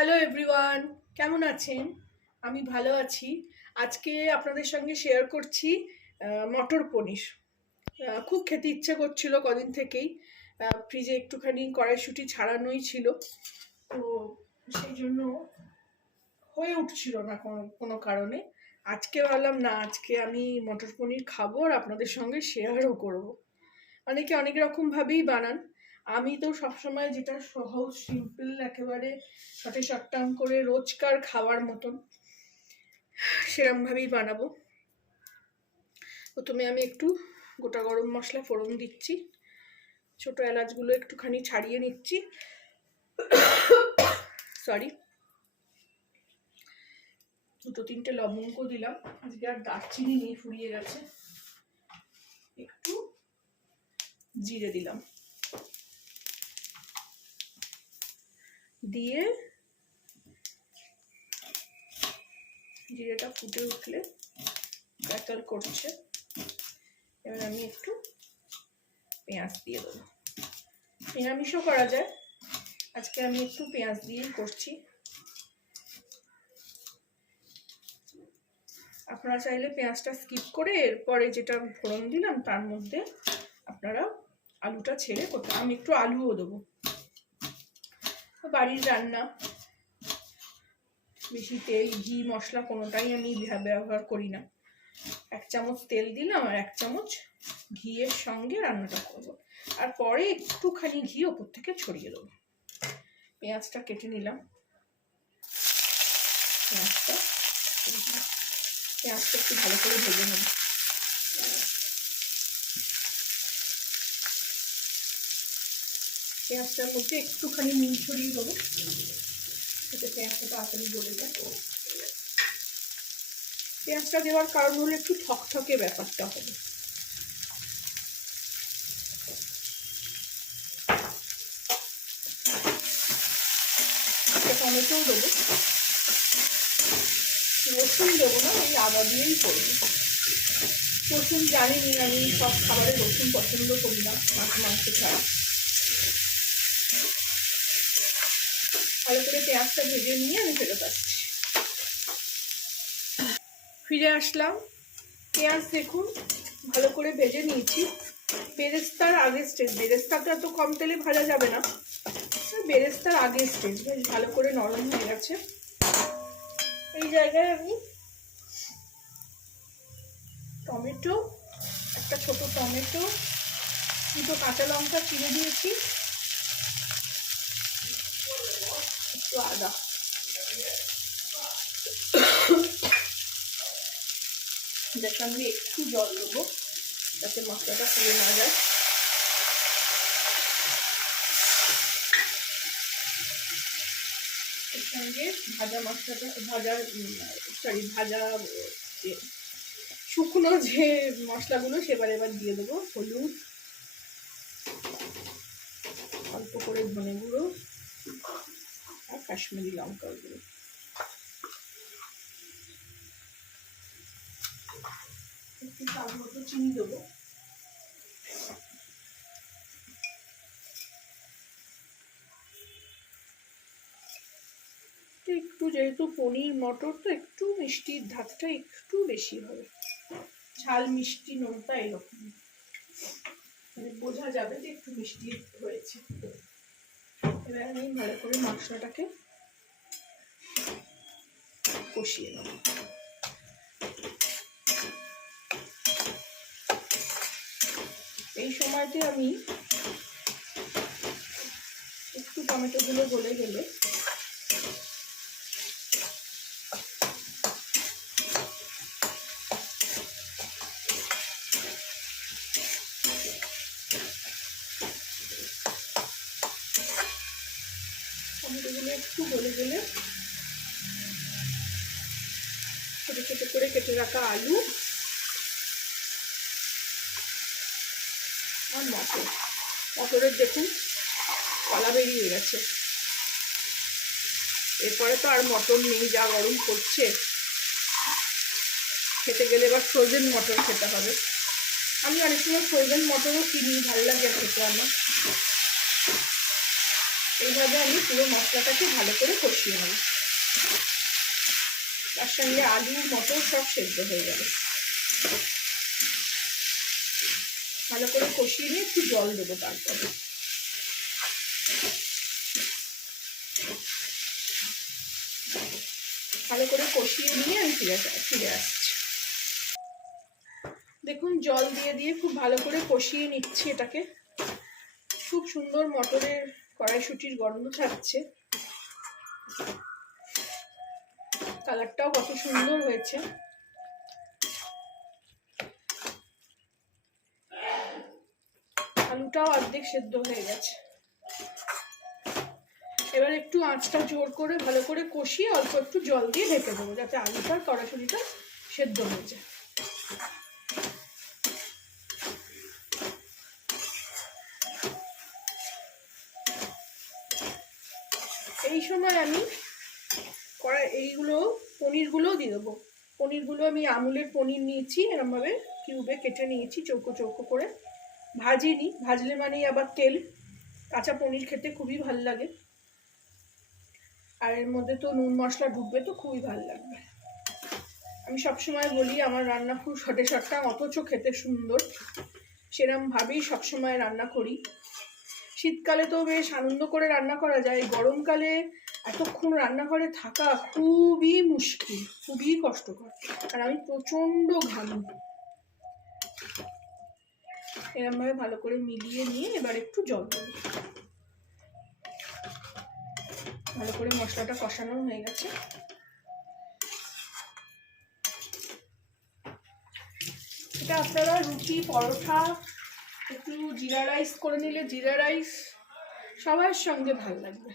Hello everyone, কেমন আছেন? আমি ভালো আছি। আজকে আপনাদের সঙ্গে শেয়ার করছি মটর পনির। খুব খেতে ইচ্ছে করছিল কদিন থেকেই। ফ্রিজে একটুখানি কড়াইশুঁটি ছাড়ানোই ছিল, তো সেই জন্য হয়ে উঠছিল না কোনো কোনো কারণে। আজকে ভাবলাম না, আজকে আমি মটর পনির খাবো আর আপনাদের সঙ্গে শেয়ারও করব। অনেকে অনেক রকমভাবেই বানান। আমি তো সবসময় যেটা সহজ সিম্পল একেবারে শর্টে শর্ট টার্ম করে রোজকার খাওয়ার মতন সেরমভাবেই বানাবো। প্রথমে আমি একটু গোটা গরম মশলা ফোড়ন দিচ্ছি, ছোটো এলাচগুলো একটুখানি ছাড়িয়ে নিচ্ছি, সরি, দুটো তিনটে লবঙ্গ দিলাম, আজকে আর দারচিনি নেই, ফুরিয়ে গেছে। একটু জিরে দিলাম, দিয়ে জিরেটা ফুটে উঠলে ক্র্যাকল করছে, এবার আমি একটু পেঁয়াজ দিয়ে দেবো। নিরামিষও করা যায়, আজকে আমি একটু পেঁয়াজ দিয়েই করছি। আপনারা চাইলে পেঁয়াজটা স্কিপ করে এরপরে যেটা ফোড়ন দিলাম তার মধ্যে আপনারা আলুটা ছেড়ে করতে, আমি একটু আলুও দেবো। বাড়ির রান্না, বেশি তেল ঘি মশলা কোনোটাই আমি ব্যবহার করি না। 1 চামচ তেল দিলাম আর 1 চামচ ঘিয়ের সঙ্গে রান্নাটা করব, আর পরে একটুখানি ঘি ওপর থেকে ছড়িয়ে দেবো। পেঁয়াজটা কেটে নিলাম, পেঁয়াজটা একটু ভালো করে ভেজে নেব। পেঁয়াজটার মধ্যে একটুখানি নুন ছড়িয়ে দেবো, যাতে পেঁয়াজটা তাড়াতাড়ি গলে যায়। পেঁয়াজটা দেওয়ার কারণ হলো একটু থকথকে ব্যাপারটা হবে। টমেটোও দেবো, রসুন দেবো না, ওই আদা দিয়েই করবো। রসুন জানিনি, আমি সব খাবারে রসুন পছন্দ করি না, মাংস ছাড়া। ভালো করে পেঁয়াজটা ভেজে নিয়ে আমি ফেরত আসছি। ফিরে আসলাম, পেঁয়াজ দেখুন ভালো করে ভেজে নিয়েছি। বেরেস্তার আগের স্টেজ, বেরেস্তাটা এত কম তেলে ভাজা যাবে না, বেরেস্তার আগের স্টেজ বেশ ভালো করে নরম হয়ে গেছে। এই জায়গায় আমি টমেটো, একটা ছোট টমেটো, দুটো কাঁচা লঙ্কা চিড়ে দিয়েছি, একটু আদা, যার সঙ্গে একটু জল দেবো যাতে মশলাটা পুড়ে না যায়। এর সঙ্গে ভাজা মশলাটা, ভাজা শুকনো যে মশলাগুলো সেবার এবার দিয়ে দেবো। হলুদ, অল্প করে ধনে গুঁড়ো আর কাশ্মীরি লঙ্কার গুঁড়ো। একটু স্বাদ মতো চিনি দেবো। একটু, যেহেতু পনির মটর তো একটু মিষ্টির ধারটা একটু বেশি হবে, ঝাল মিষ্টি নোনতা এরকম, মানে বোঝা যাবে যে একটু মিষ্টি হয়েছে। এবার আমি ভালো করে মশলাটাকে কষিয়ে নেব। এই সময়তে আমি একটু টমেটোগুলো গলে গেলে একটু গলে গেলে ছোট ছোট করে কেটে রাখা আলু আর মটর, মটরের দেখুন কলা বেরিয়ে গেছে। এরপরে তো আর মটর নেই, যা গরম করছে, খেতে গেলে এবার ফ্রোজেন মটর খেতে হবে। আমি অনেক সময় ফ্রোজেন মটরও কিনি, ভালো লাগে খেতে আমার। এই এইভাবে আমি পুরো মশলাটাকে ভালো করে কষিয়ে নেব। তার সঙ্গে আলু মটর সব সেদ্ধ হয়ে যাবে। ভালো করে কষিয়ে নিয়ে একটু জল দেবো তারপরে। ভালো করে কষিয়ে নিয়ে আমি ফিরে আসছি। দেখুন জল দিয়ে দিয়ে খুব ভালো করে কষিয়ে নিচ্ছি এটাকে। খুব সুন্দর মটরের কড়াইশুঁটির গন্ধ ছাড়ছে। কালারটাও কত সুন্দর হয়েছে। আলুটাও অর্ধেক সেদ্ধ হয়ে গেছে। এবার একটু আঁচটা জোর করে ভালো করে কষিয়ে অল্প একটু জল দিয়ে ঢেকে দেবো, যাতে আলুটার কড়াইশুঁটিটা সেদ্ধ হয়ে যায়। এই সময় আমি পনিরগুলোও দিয়ে দেবো। পনিরগুলো আমি আমুলের পনির নিয়েছি, এরমভাবে কিউবে কেটে নিয়েছি চৌকো চৌকো করে। ভাজিনি, ভাজলে মানেই আবার তেল। কাঁচা পনির খেতে খুবই ভালো লাগে, আর এর মধ্যে তো নুন মশলা ঢুকবে, তো খুবই ভালো লাগবে। আমি সবসময় বলি আমার রান্না খুব শর্টে শর্টটা, অথচ খেতে সুন্দর। সেরমভাবেই সবসময় রান্না করি। শীতকালে তো বেশ আনন্দ করে রান্না করা যায়, গরমকালে এতক্ষণ রান্নাঘরে থাকা খুবই মুশকিল, খুবই কষ্টকর, আর আমি প্রচণ্ড ঘামি। এরমভাবে ভালো করে মিলিয়ে নিয়ে এবার একটু জল দেবো। ভালো করে মশলাটা কষানো হয়ে গেছে। এটা আপনারা রুটি, পরোটা, একটু জিরা রাইস করে নিলে জিরা রাইস সবার সঙ্গে ভালো লাগবে।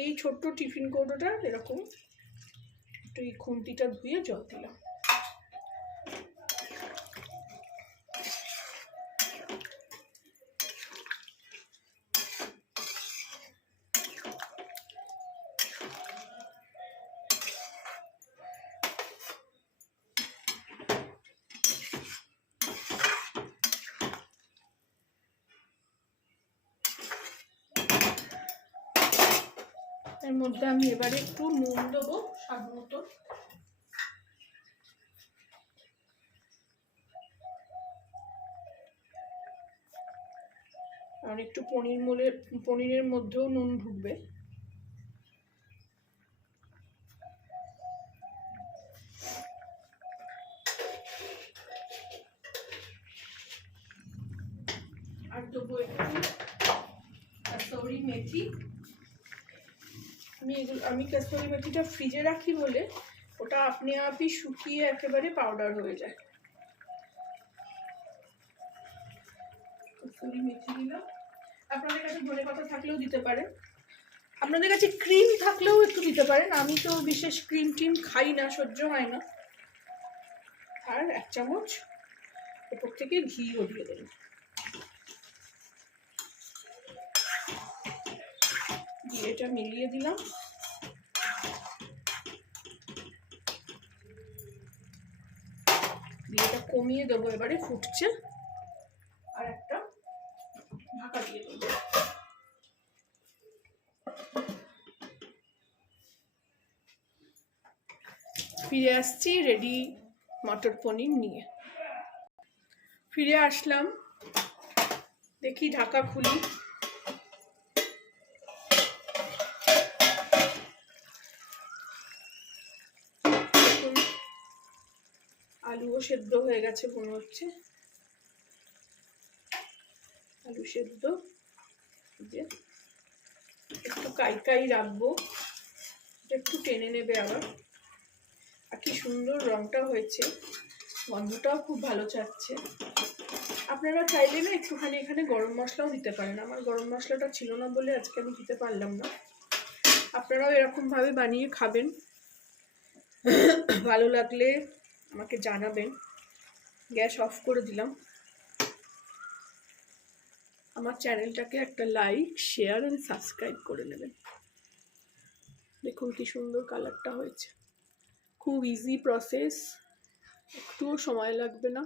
এই ছোট্ট টিফিন কৌটোটা এরকম একটু এই খুন্তিটা ধুয়ে জল দিলাম। এর মধ্যে আমি এবারে একটু নুন দেবো স্বাদ মতো। আর একটু পনিরের মধ্যেও নুন ঢুকবে। আর দেবো একটু কসুরি মেথি। আমি কসুরি মেথিটা ফ্রিজে রাখি বলে ওটা আপনি আপই শুকিয়ে একেবারে পাউডার হয়ে যায়। কসুরি মেথি দিলাম। আপনাদের কাছে ধনেপাতা থাকলেও দিতে পারেন, আপনাদের কাছে ক্রিম থাকলেও একটু দিতে পারেন। আমি তো বিশেষ ক্রিম টিম খাই না, সহ্য হয় না। আর 1 চামচ উপর থেকে ঘিও দিয়ে দেবেন। দিয়ে এটা মিলিয়ে দিলাম। দিয়ে এটা কমিয়ে দেবো, এবারে ফুটছে। আর একটা ঢাকা দিয়ে দেবো। ফিরে আসছি রেডি মটর পনির নিয়ে। ফিরে আসলাম, দেখি ঢাকা খুলি। আলুও সেদ্ধ হয়ে গেছে মনে হচ্ছে। আলু সেদ্ধ, একটু কাই রাখবো, একটু টেনে নেবে আবার। আর কি সুন্দর রংটা হয়েছে, গন্ধটাও খুব ভালো চাচ্ছে। আপনারা চাইলে না একটুখানি এখানে গরম মশলাও দিতে পারেন। আমার গরম মশলাটা ছিল না বলে আজকে আমি দিতে পারলাম না। আপনারাও এরকমভাবে বানিয়ে খাবেন। ভালো লাগলে আমাকে জানাবেন। গ্যাস অফ করে দিলাম। আমার চ্যানেলটাকে একটা লাইক, শেয়ার আর সাবস্ক্রাইব করে নেবেন। দেখুন কি সুন্দর কালারটা হয়েছে। খুব ইজি প্রসেস, একটুও সময় লাগবে না।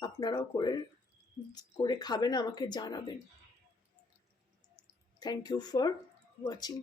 আপনারাও করে করে খাবেন, আমাকে জানাবেন। Thank you for watching.